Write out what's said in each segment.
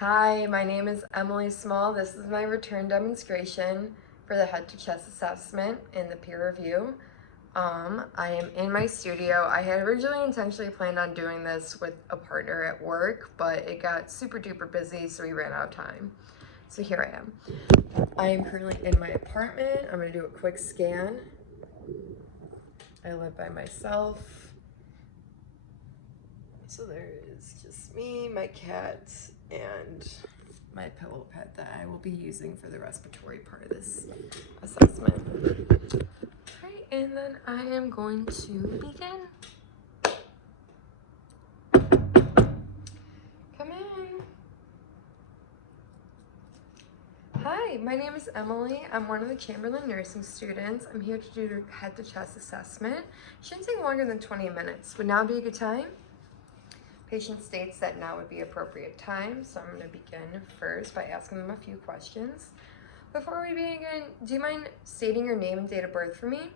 Hi, my name is Emily Small. This is my return demonstration for the head to chest assessment and the peer review. I am in my studio. I had originally intentionally planned on doing this with a partner at work, but it got super duper busy, so we ran out of time. So here I am. I am currently in my apartment. I'm gonna do a quick scan. I live by myself. So there is just me, my cat, and my pillow pet that I will be using for the respiratory part of this assessment. Okay, and then I am going to begin. Come in. Hi, my name is Emily. I'm one of the Chamberlain nursing students. I'm here to do the head to chest assessment. Shouldn't take longer than 20 minutes. Would now be a good time? Patient states that now would be appropriate time, so I'm going to begin first by asking them a few questions. Before we begin, do you mind stating your name and date of birth for me?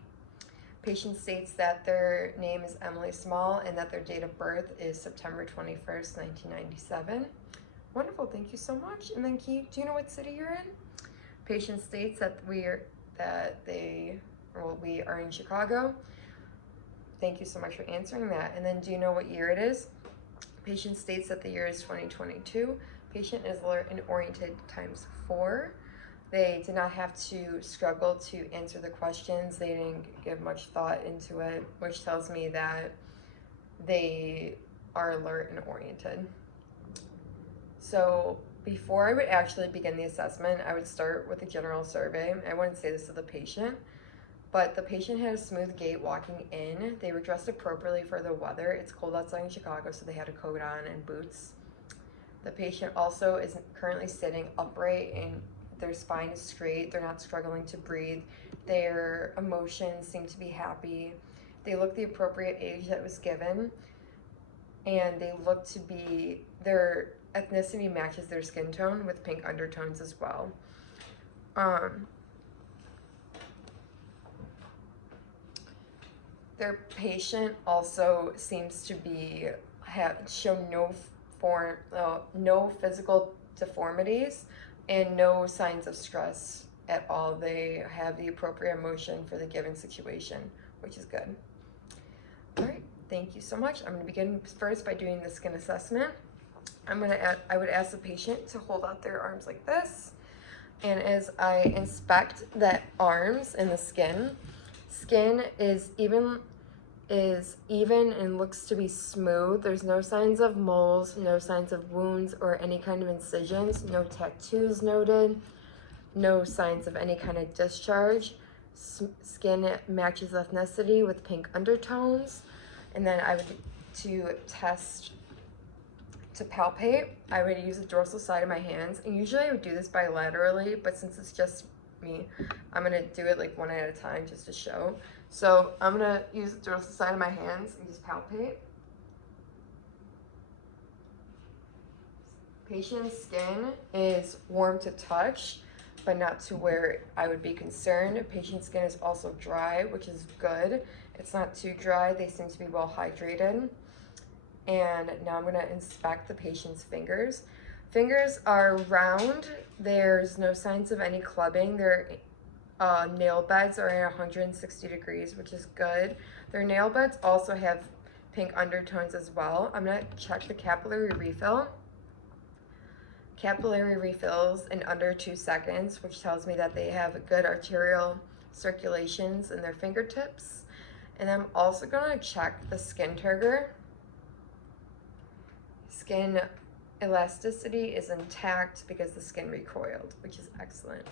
Patient states that their name is Emily Small and that their date of birth is September 21st, 1997. Wonderful, thank you so much. And then do you know what city you're in? Patient states that we are in Chicago. Thank you so much for answering that. And then do you know what year it is? Patient states that the year is 2022. Patient is alert and oriented times 4. They did not have to struggle to answer the questions. They didn't give much thought into it, which tells me that they are alert and oriented. So before I would actually begin the assessment, I would start with a general survey. I wouldn't say this to the patient, but the patient had a smooth gait walking in. They were dressed appropriately for the weather. It's cold outside in Chicago, so they had a coat on and boots. The patient also is currently sitting upright and their spine is straight. They're not struggling to breathe. Their emotions seem to be happy. They look the appropriate age that was given, and they look to be, their ethnicity matches their skin tone with pink undertones as well. Their patient also seems to be show no physical deformities and no signs of stress at all. They have the appropriate emotion for the given situation, which is good. All right, thank you so much. I'm going to begin first by doing the skin assessment. I would ask the patient to hold out their arms like this, and as I inspect the arms and the skin is even and looks to be smooth. There's no signs of moles, no signs of wounds or any kind of incisions, no tattoos noted, no signs of any kind of discharge. Skin matches ethnicity with pink undertones. And then to palpate, I would use the dorsal side of my hands, and usually I would do this bilaterally, but since it's just me, I'm gonna do it like one at a time just to show. So I'm gonna use the dorsal side of my hands and just palpate. Patient's skin is warm to touch, but not to where I would be concerned. Patient's skin is also dry, which is good. It's not too dry. They seem to be well hydrated. And now I'm going to inspect the patient's fingers. Fingers are round. There's no signs of any clubbing. Their nail beds are at 160 degrees, which is good. Their nail beds also have pink undertones as well. I'm going to check the capillary refill. Capillary refills in under 2 seconds, which tells me that they have a good arterial circulations in their fingertips. And I'm also going to check the skin turgor. Skin elasticity is intact because the skin recoiled, which is excellent.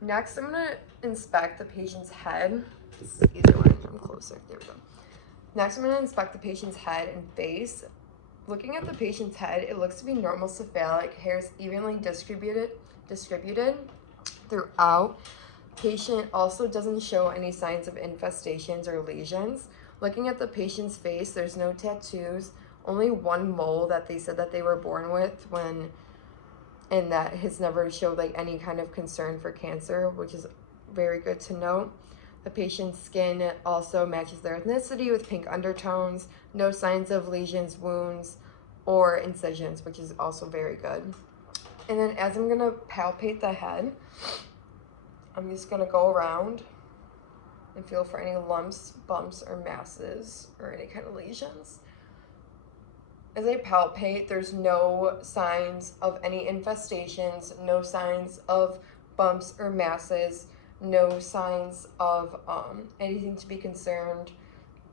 Next, I'm going to inspect the patient's head. It's easier when I come closer. There we go. Next, I'm going to inspect the patient's head and face. Looking at the patient's head, it looks to be normal cephalic, hairs evenly distributed throughout. Patient also doesn't show any signs of infestations or lesions. Looking at the patient's face, there's no tattoos, only one mole that they said that they were born with and that has never showed like any kind of concern for cancer, which is very good to note. The patient's skin also matches their ethnicity with pink undertones, no signs of lesions, wounds, or incisions, which is also very good. And then as I'm gonna palpate the head, I'm just gonna go around and feel for any lumps, bumps, or masses, or any kind of lesions. As I palpate, there's no signs of any infestations, no signs of bumps or masses, no signs of anything to be concerned.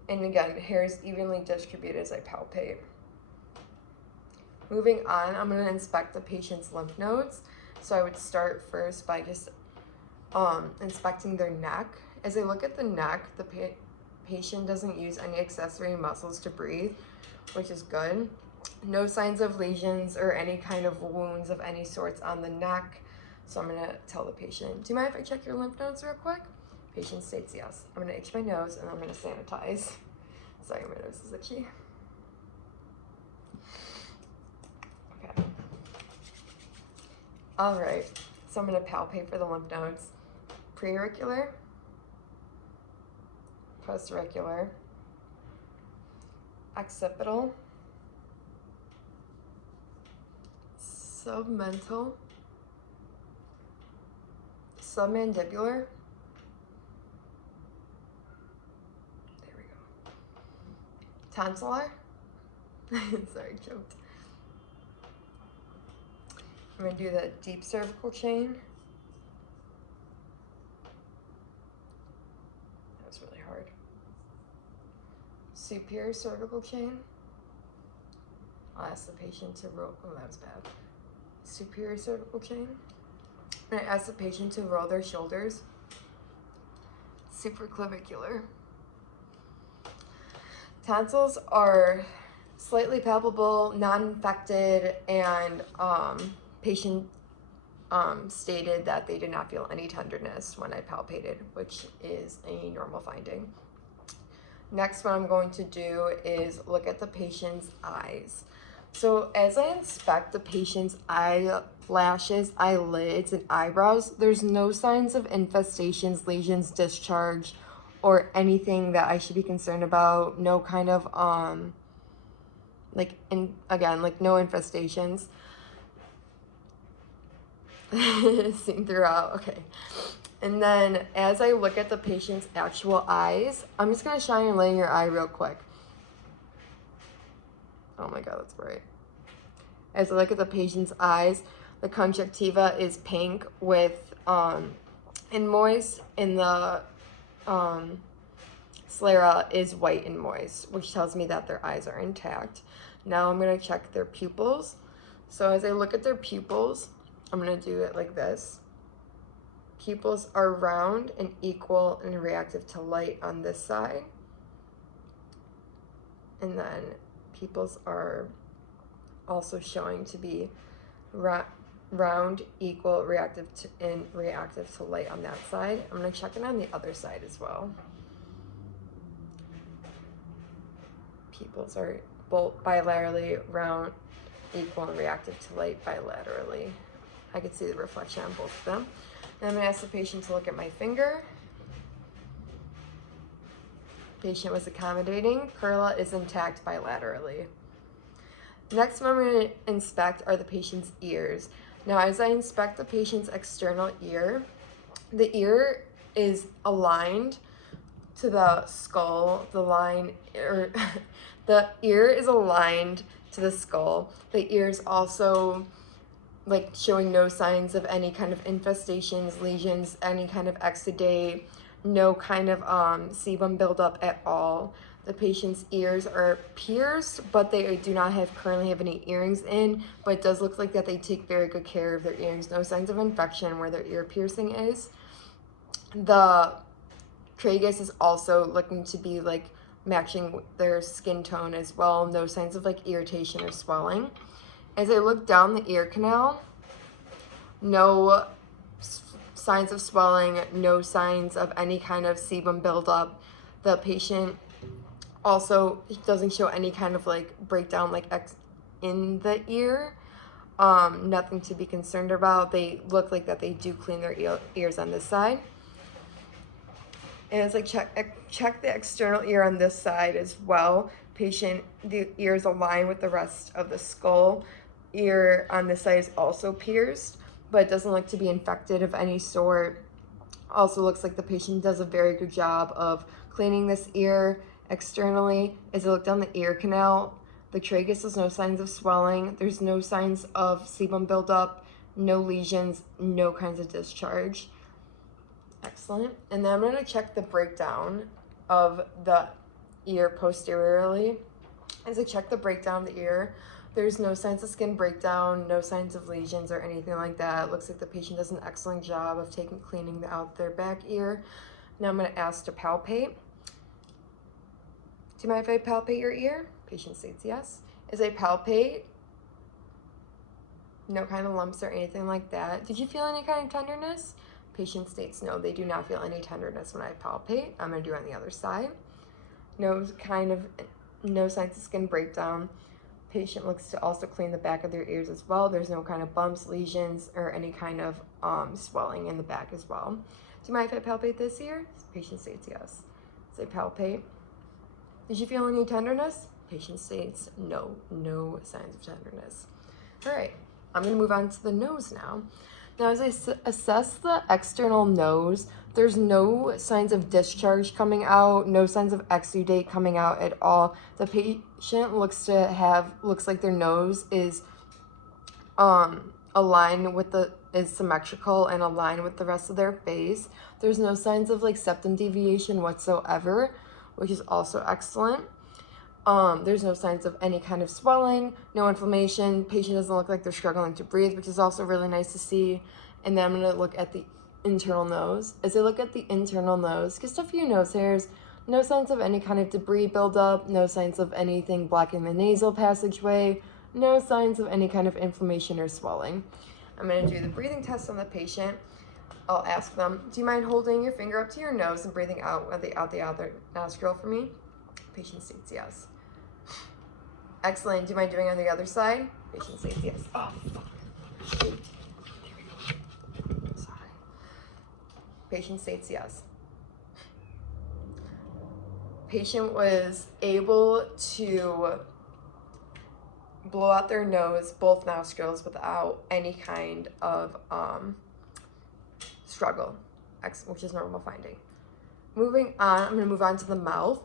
And again, hair is evenly distributed as I palpate. Moving on, I'm going to inspect the patient's lymph nodes. So I would start first by just inspecting their neck. As I look at the neck, the patient doesn't use any accessory muscles to breathe, which is good. No signs of lesions or any kind of wounds of any sorts on the neck. So I'm gonna tell the patient, do you mind if I check your lymph nodes real quick? Patient states yes. I'm gonna itch my nose and I'm gonna sanitize. Sorry, my nose is itchy. Okay. All right, so I'm gonna palpate for the lymph nodes. Preauricular, postauricular, occipital, submental, submandibular. There we go. Tonsillar. Sorry, choked. I'm gonna do the deep cervical chain. That was really hard. Superior cervical chain. I'll ask the patient to roll. Oh, that was bad. Superior cervical chain. And I ask the patient to roll their shoulders. Supraclavicular. Tonsils are slightly palpable, non-infected, and patient stated that they did not feel any tenderness when I palpated, which is a normal finding. Next, what I'm going to do is look at the patient's eyes. So as I inspect the patient's eyelashes, eyelids, and eyebrows, there's no signs of infestations, lesions, discharge, or anything that I should be concerned about. No kind of, no infestations. Seen throughout, okay. And then as I look at the patient's actual eyes, I'm just gonna shine a light in your eye real quick. Oh my God, that's bright. As I look at the patient's eyes, the conjunctiva is pink with and moist, and the sclera is white and moist, which tells me that their eyes are intact. Now I'm gonna check their pupils. So as I look at their pupils, I'm gonna do it like this. Pupils are round and equal and reactive to light on this side. And then pupils are also showing to be round, equal, reactive to light on that side. I'm gonna check it on the other side as well. Pupils are both bilaterally round, equal, and reactive to light bilaterally. I can see the reflection on both of them. And I'm gonna ask the patient to look at my finger. Patient was accommodating. Perla is intact bilaterally. Next, what I'm going to inspect are the patient's ears. Now, as I inspect the patient's external ear, the ear is aligned to the skull. The ear is aligned to the skull. The ear is also showing no signs of any kind of infestations, lesions, any kind of exudate, no kind of sebum buildup at all. The patient's ears are pierced, but they do not currently have any earrings in, but it does look like that they take very good care of their earrings. No signs of infection where their ear piercing is. The tragus is also looking to be matching their skin tone as well. No signs of irritation or swelling. As I look down the ear canal, no signs of swelling, no signs of any kind of sebum buildup. The patient also doesn't show any kind of breakdown in the ear. Nothing to be concerned about. They look like that they do clean their ears on this side. And as I check the external ear on this side as well, the ears align with the rest of the skull. ear on this side is also pierced, but it doesn't look to be infected of any sort. Also looks like the patient does a very good job of cleaning this ear externally. As I look down the ear canal, the tragus has no signs of swelling. There's no signs of sebum buildup, no lesions, no kinds of discharge. Excellent. And then I'm going to check the breakdown of the ear posteriorly. As I check the breakdown of the ear, there's no signs of skin breakdown, no signs of lesions or anything like that. It looks like the patient does an excellent job of cleaning out their back ear. Now I'm going to ask to palpate. Do you mind if I palpate your ear? Patient states yes. As I palpate, no kind of lumps or anything like that. Did you feel any kind of tenderness? Patient states no, they do not feel any tenderness when I palpate. I'm going to do it on the other side. No signs of skin breakdown. Patient looks to also clean the back of their ears as well. There's no kind of bumps, lesions, or any kind of swelling in the back as well. Do you mind if I palpate this ear? Patient states yes. As I palpate, did you feel any tenderness? Patient states no, no signs of tenderness. All right, I'm going to move on to the nose now. Now, as I assess the external nose, there's no signs of discharge coming out, no signs of exudate coming out at all. The patient looks like their nose is aligned with is symmetrical and aligned with the rest of their face. There's no signs of like septum deviation whatsoever, which is also excellent. There's no signs of any kind of swelling, no inflammation. Patient doesn't look like they're struggling to breathe, which is also really nice to see. And then I'm going to look at the internal nose. As I look at the internal nose, just a few nose hairs, no signs of any kind of debris buildup, no signs of anything blocking the nasal passageway, no signs of any kind of inflammation or swelling. I'm going to do the breathing test on the patient. I'll ask them, do you mind holding your finger up to your nose and breathing out the other nostril for me? Patient states yes. Excellent. Do you mind doing it on the other side? Patient states yes. Oh, fuck. Shoot. There we go. Sorry. Patient states yes. Patient was able to blow out their nose, both nostrils, without any kind of struggle, which is normal finding. Moving on, I'm going to move on to the mouth.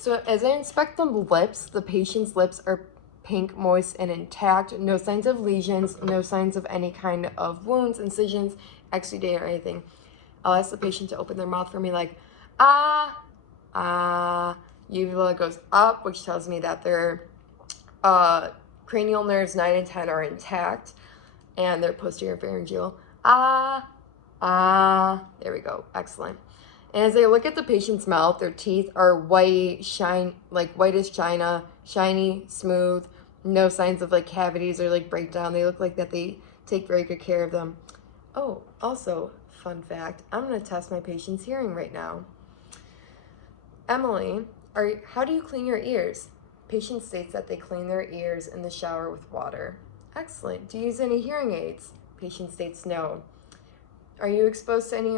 So as I inspect the lips, the patient's lips are pink, moist, and intact. No signs of lesions, no signs of any kind of wounds, incisions, exudate, or anything. I'll ask the patient to open their mouth for me like, ah, ah. Uvula goes up, which tells me that their cranial nerves 9 and 10 are intact, and their posterior pharyngeal, ah, ah. There we go. Excellent. And as I look at the patient's mouth, their teeth are white, white as china, shiny, smooth, no signs of like cavities or like breakdown. They look like that they take very good care of them. Oh, also, fun fact, I'm going to test my patient's hearing right now. Emily, how do you clean your ears? Patient states that they clean their ears in the shower with water. Excellent. Do you use any hearing aids? Patient states no. Are you exposed to any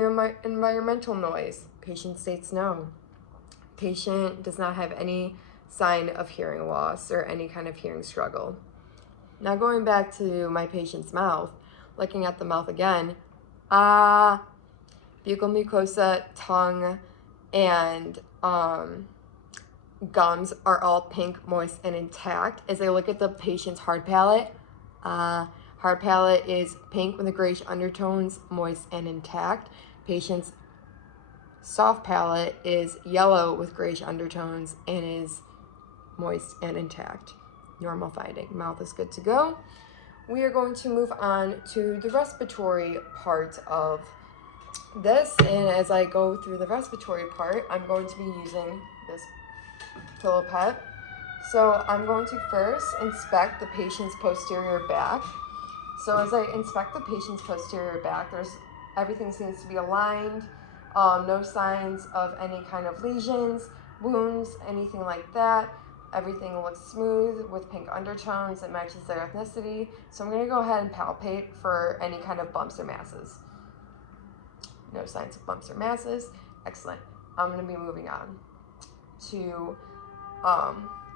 environmental noise? Patient states no. Patient does not have any sign of hearing loss or any kind of hearing struggle. Now going back to my patient's mouth, looking at the mouth again, buccal mucosa, tongue, and gums are all pink, moist, and intact. As I look at the patient's hard palate, hard palate is pink with the grayish undertones, moist and intact. Patient's soft palate is yellow with grayish undertones and is moist and intact. Normal finding. Mouth is good to go. We are going to move on to the respiratory part of this. And as I go through the respiratory part, I'm going to be using this pillow pet. So I'm going to first inspect the patient's posterior back. So as I inspect the patient's posterior back, everything seems to be aligned. No signs of any kind of lesions, wounds, anything like that. Everything looks smooth with pink undertones. It matches their ethnicity. So I'm going to go ahead and palpate for any kind of bumps or masses. No signs of bumps or masses. Excellent. I'm going to be moving on to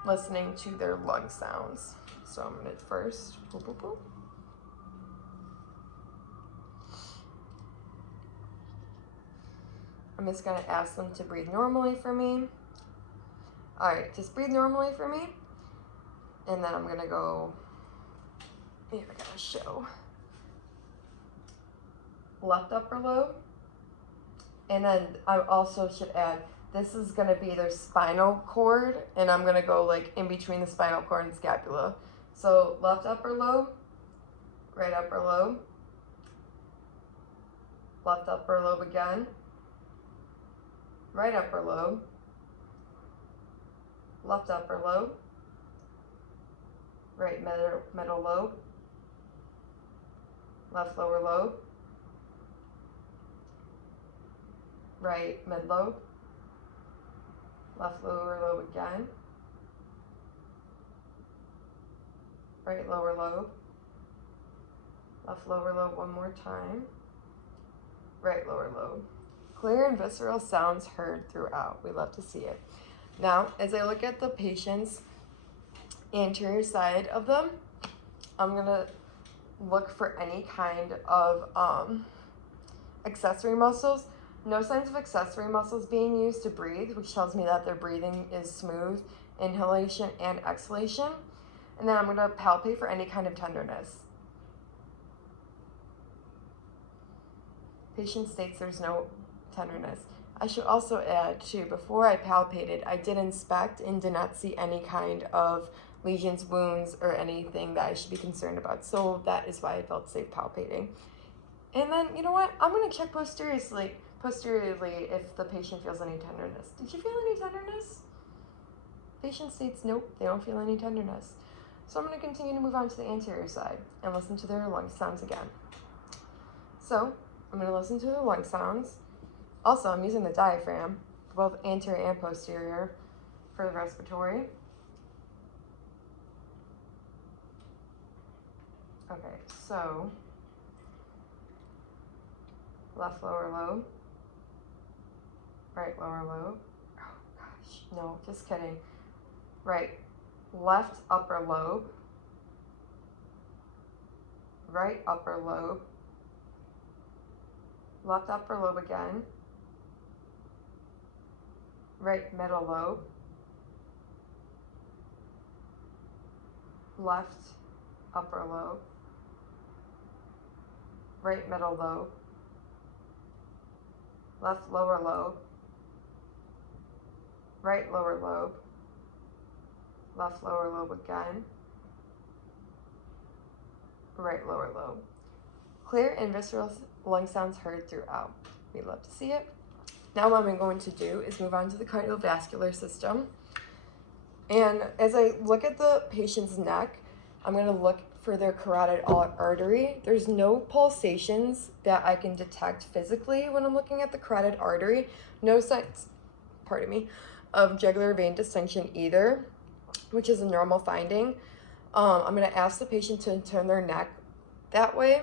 listening to their lung sounds. So I'm gonna first, boop, boop, boop. I'm just gonna ask them to breathe normally for me. All right, just breathe normally for me. And then I'm gonna go, here I gotta show. Left upper lobe. And then I also should add, this is gonna be their spinal cord, and I'm gonna go like in between the spinal cord and scapula. So left upper lobe, right upper lobe, left upper lobe again, right upper lobe, left upper lobe, right middle lobe, left lower lobe, right mid lobe, left lower lobe again, right lower lobe, left lower lobe one more time, right lower lobe. Clear and visceral sounds heard throughout. We love to see it. Now, as I look at the patient's anterior side of them, I'm gonna look for any kind of accessory muscles. No signs of accessory muscles being used to breathe, which tells me that their breathing is smooth, inhalation and exhalation. And then I'm gonna palpate for any kind of tenderness. Patient states there's no tenderness. I should also add too, before I palpated, I did inspect and did not see any kind of lesions, wounds, or anything that I should be concerned about. So that is why I felt safe palpating. And then, you know what? I'm gonna check posteriorly if the patient feels any tenderness. Did you feel any tenderness? Patient states nope, they don't feel any tenderness. So I'm gonna continue to move on to the anterior side and listen to their lung sounds again. So I'm gonna listen to the lung sounds. Also, I'm using the diaphragm, both anterior and posterior, for the respiratory. Okay, so left lower lobe, right lower lobe. Oh gosh, no, just kidding. Right, left upper lobe, right upper lobe, left upper lobe again, right middle lobe, left upper lobe, right middle lobe, left lower lobe, right lower lobe, left lower lobe again, right lower lobe. Clear and visceral lung sounds heard throughout. We love to see it. Now what I'm going to do is move on to the cardiovascular system. And as I look at the patient's neck, I'm going to look for their carotid artery. There's no pulsations that I can detect physically when I'm looking at the carotid artery. No signs, pardon me, of jugular vein distension either, which is a normal finding. I'm going to ask the patient to turn their neck that way.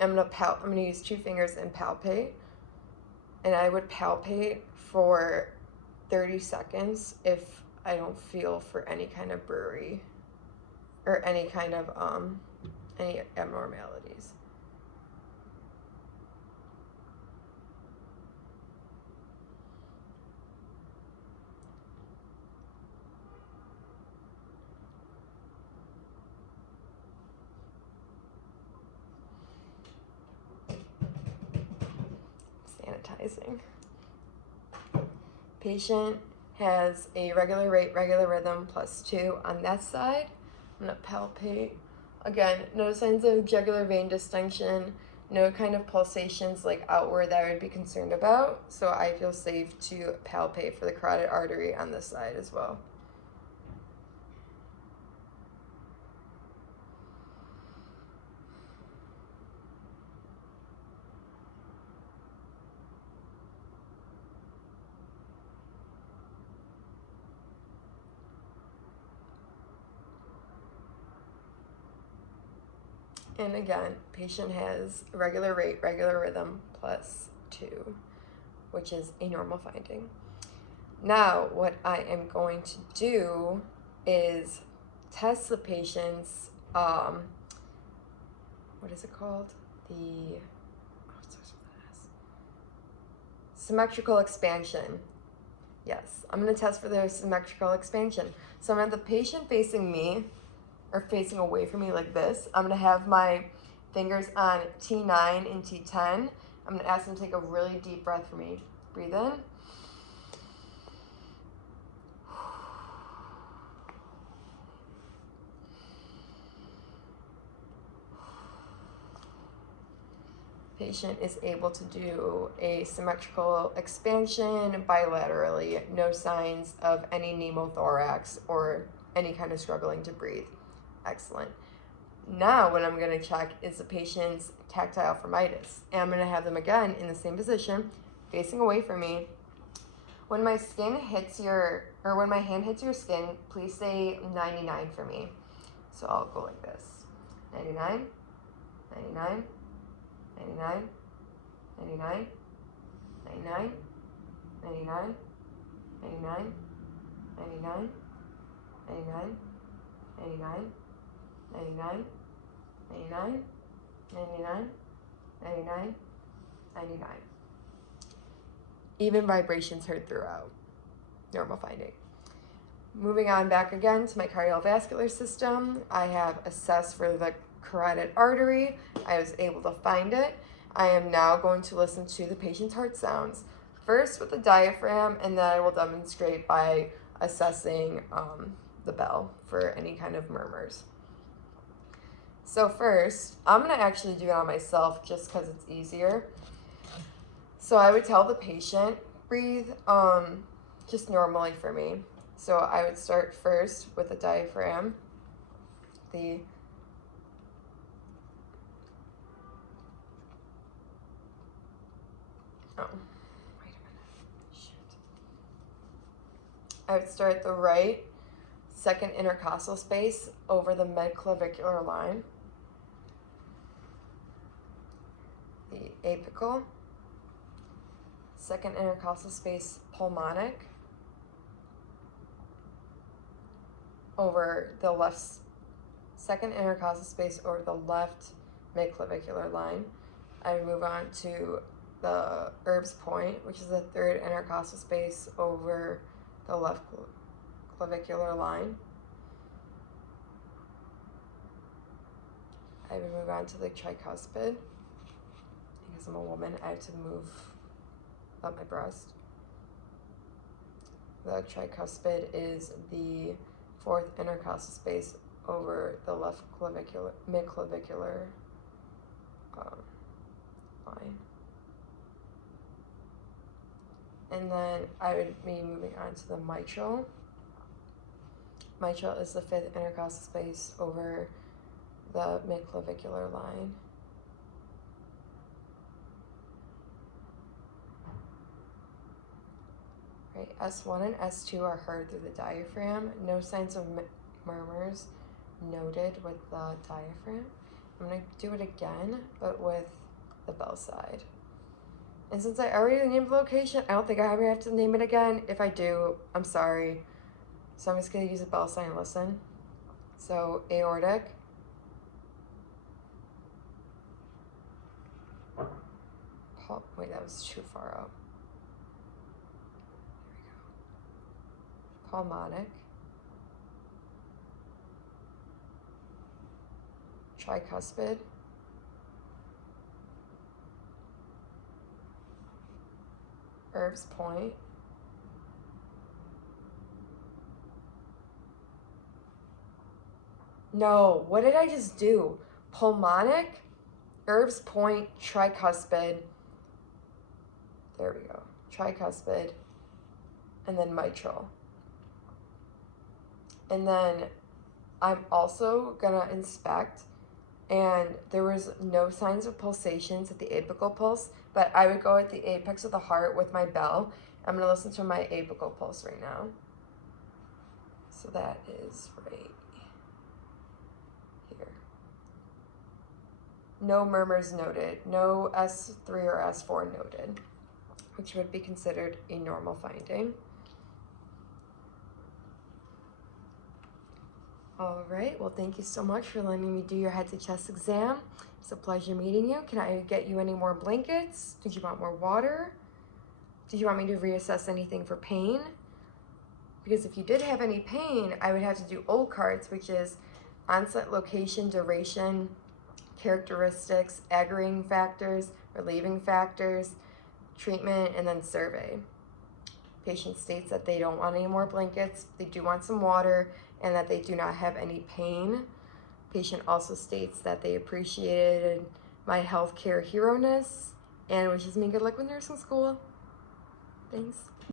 I'm going to use 2 fingers and palpate. And I would palpate for 30 seconds if I don't feel for any kind of brewery or any kind of any abnormalities. Sanitizing. Patient has a regular rate, regular rhythm +2 on that side. I'm gonna palpate. Again, no signs of jugular vein distension, no kind of pulsations like outward that I would be concerned about. So I feel safe to palpate for the carotid artery on this side as well. And again, patient has regular rate, regular rhythm +2, which is a normal finding. Now, what I am going to do is test the patient's, what is it called? The symmetrical expansion. Yes, I'm going to test for their symmetrical expansion. So I'm going to have the patient facing me, or facing away from me like this. I'm going to have my fingers on T9 and T10. I'm going to ask them to take a really deep breath for me. Breathe in. Patient is able to do a symmetrical expansion bilaterally, no signs of any pneumothorax or any kind of struggling to breathe. Excellent. Now what I'm going to check is the patient's tactile firmitis. And I'm going to have them again in the same position, facing away from me. When my skin hits your, or when my hand hits your skin, please say 99 for me. So I'll go like this. 99, 99, 99, 99, 99, 99, 99, 99, 99, 99, 99, 99, 99, 99, 99. Even vibrations heard throughout. Normal finding. Moving on back again to my cardiovascular system, I have assessed for the carotid artery. I was able to find it. I am now going to listen to the patient's heart sounds. First with the diaphragm, and then I will demonstrate by assessing the bell for any kind of murmurs. So first, I'm going to actually do it on myself just because it's easier. So I would tell the patient, breathe just normally for me. So I would start first with the diaphragm, oh, wait a minute, shoot. I would start the right second intercostal space over the midclavicular line, the apical, second intercostal space pulmonic, over the left, second intercostal space over the left midclavicular line. I move on to the Erb's point, which is the third intercostal space over the left clavicular line. I would move on to the tricuspid. Because I'm a woman, I have to move up my breast. The tricuspid is the fourth intercostal space over the left clavicular, midclavicular line. And then I would be moving on to the mitral. Mitral is the fifth intercostal space over the midclavicular line. Right, S1 and S2 are heard through the diaphragm. No signs of murmurs noted with the diaphragm. I'm going to do it again, but with the bell side. And since I already named the location, I don't think I ever have to name it again. If I do, I'm sorry. So I'm just going to use a bell sign and listen. So aortic. Wait, that was too far out. Pulmonic, tricuspid, Erb's point, no, what did I just do? Pulmonic, Erb's point, tricuspid, there we go, tricuspid, and then mitral. And then I'm also gonna inspect, and there was no signs of pulsations at the apical pulse, but I would go at the apex of the heart with my bell. I'm gonna listen to my apical pulse right now. So that is right here. No murmurs noted, no S3 or S4 noted, which would be considered a normal finding. All right, well, thank you so much for letting me do your head to chest exam. It's a pleasure meeting you. Can I get you any more blankets? Did you want more water? Did you want me to reassess anything for pain? Because if you did have any pain, I would have to do OLD cards, which is onset, location, duration, characteristics, aggravating factors, relieving factors, treatment, and then survey. Patient states that they don't want any more blankets, they do want some water, and that they do not have any pain. Patient also states that they appreciated my healthcare hero-ness and wishes me good luck with nursing school. Thanks.